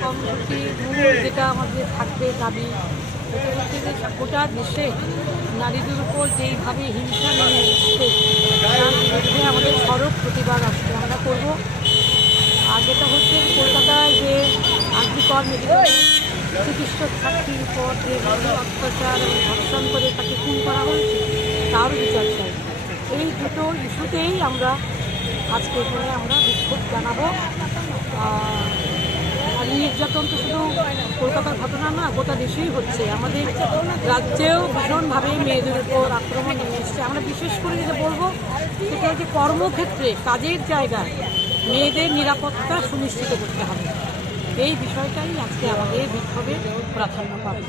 কর্মসূচি মূল যেটা আমাদের থাকবে দাবি, এটা হচ্ছে যে গোটা দেশে নারীদের উপর যেইভাবে হিংসা নেমে এসছে তার বিরুদ্ধে আমাদের সড়ক প্রতিবাদ আজকে আমরা করব। আর যেটা হচ্ছে কলকাতায় যে আরজিকর মেডিকেল চিকিৎসক ছাত্রীর উপর যে অত্যাচার এবং ধর্ষণ করে তাকে খুন করা হয়েছে তারও বিচার চাই। এই দুটো ইস্যুতেই আমরা আজকে এখানে আমরা বিক্ষোভ জানাবো। নারী নির্যাতন তো শুধু কলকাতার ঘটনা না, গোটা দেশেই হচ্ছে। আমাদের রাজ্যেও ভীষণভাবে মেয়েদের উপর আক্রমণ নেমে এসছে। আমরা বিশেষ করে যেটা বলবো সেটা হচ্ছে কর্মক্ষেত্রে কাজের জায়গায় মেয়েদের নিরাপত্তা সুনিশ্চিত করতে হবে। এই বিষয়টাই আজকে আমাদের বিক্ষোভে প্রাধান্য পাবে।